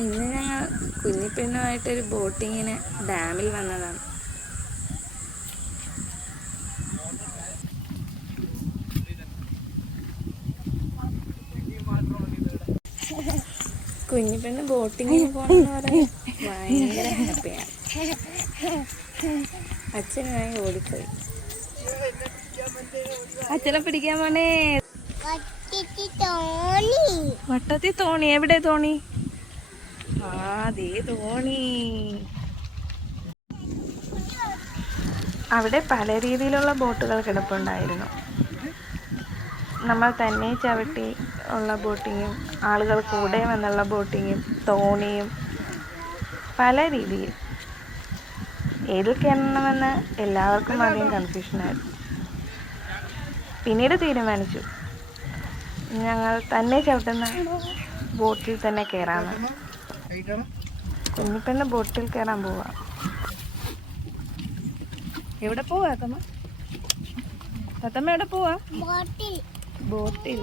ഇന്ന് ഞങ്ങൾ കുഞ്ഞിപ്പെണ്ണുമായിട്ടൊരു ബോട്ടിങ്ങിന് ഡാമിൽ വന്നതാണ്. കുഞ്ഞിപ്പെണ്ണ് ബോട്ടിങ്ങിന് പോകണമെന്ന് പറയാൻ ഭയങ്കര ഹാപ്പിയാണ്. അച്ഛനുമായി ഓടിപ്പോയി. അച്ഛനെ പിടിക്കാൻ പോണേ. വട്ടത്തിൽ തോണി. എവിടെ തോണി? ദേ തോണി. അവിടെ പല രീതിയിലുള്ള ബോട്ടുകൾ കിടപ്പുണ്ടായിരുന്നു. നമ്മൾ തന്നെ ചവിട്ടി ഉള്ള ബോട്ടിങ്ങും ആളുകൾ കൂടെ വന്നുള്ള ബോട്ടിങ്ങും തോണിയും പല രീതിയിൽ. ഏതിൽ കയറണമെന്ന് എല്ലാവർക്കും ആദ്യം കൺഫ്യൂഷനായിരുന്നു. പിന്നീട് തീരുമാനിച്ചു ഞങ്ങൾ തന്നെ ചവിട്ടുന്ന ബോട്ടിൽ തന്നെ കയറാമെന്ന്. കുഞ്ഞിപ്പെണ്ണ് ബോട്ടിൽ കയറാൻ പോവാ. എവിടെ പോവാ തത്തമ്മ? തത്തമ്മ എവിടെ പോവാ? ബോട്ടിൽ.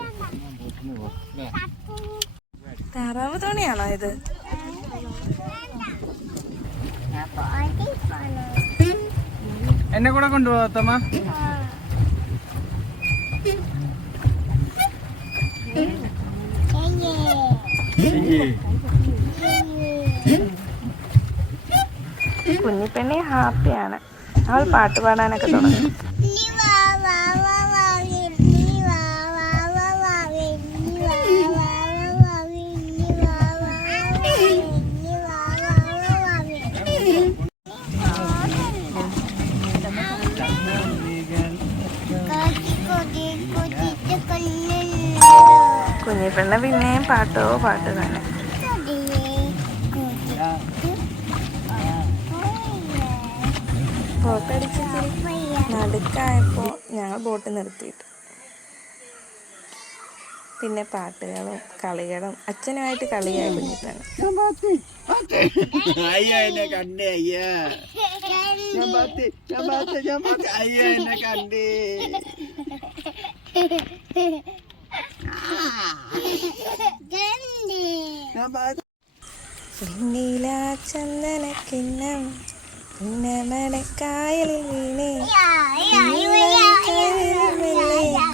താറാവ് തോണിയാണോ ഇത്? എന്നെ കൂടെ കൊണ്ടുപോവാ തത്തമ്മ. കുഞ്ഞിപ്പെണ്ണി ഹാപ്പിയാണ്. അവൾ പാട്ട് പാടാനൊക്കെ തുടങ്ങി. കുഞ്ഞിപ്പെണ്ണ് പിന്നെയും പാട്ട് തന്നെ. ബോട്ടടിച്ചിട്ട് നടുക്കായപ്പോൾ ഞങ്ങൾ ബോട്ട് നിർത്തിയിട്ട് പിന്നെ പാട്ടുകളും കളികളും അച്ഛനുമായിട്ട് കളിയായി കുഞ്ഞിപ്പെണ്ണ്. വെണ്ണിലാ ചന്ദനക്കിണ്ണം പുന്നമടക്കായലിൽ വീണേ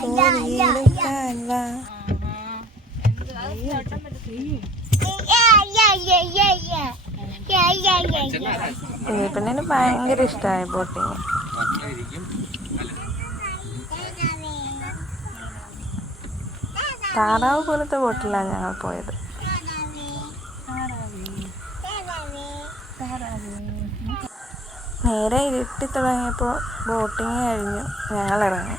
കോരിയെടുക്കാൻ വാ. കുഞ്ഞിപ്പെണ്ണിന് ഭയങ്കര ഇഷ്ടമായി ബോട്ടിങ്. താറാവ് പോലത്തെ ബോട്ടിലാണ് ഞങ്ങൾ പോയത്. നേരെ ഇരുട്ടി തുടങ്ങിയപ്പോൾ ബോട്ടിങ് കഴിഞ്ഞു ഞങ്ങൾ ഇറങ്ങി.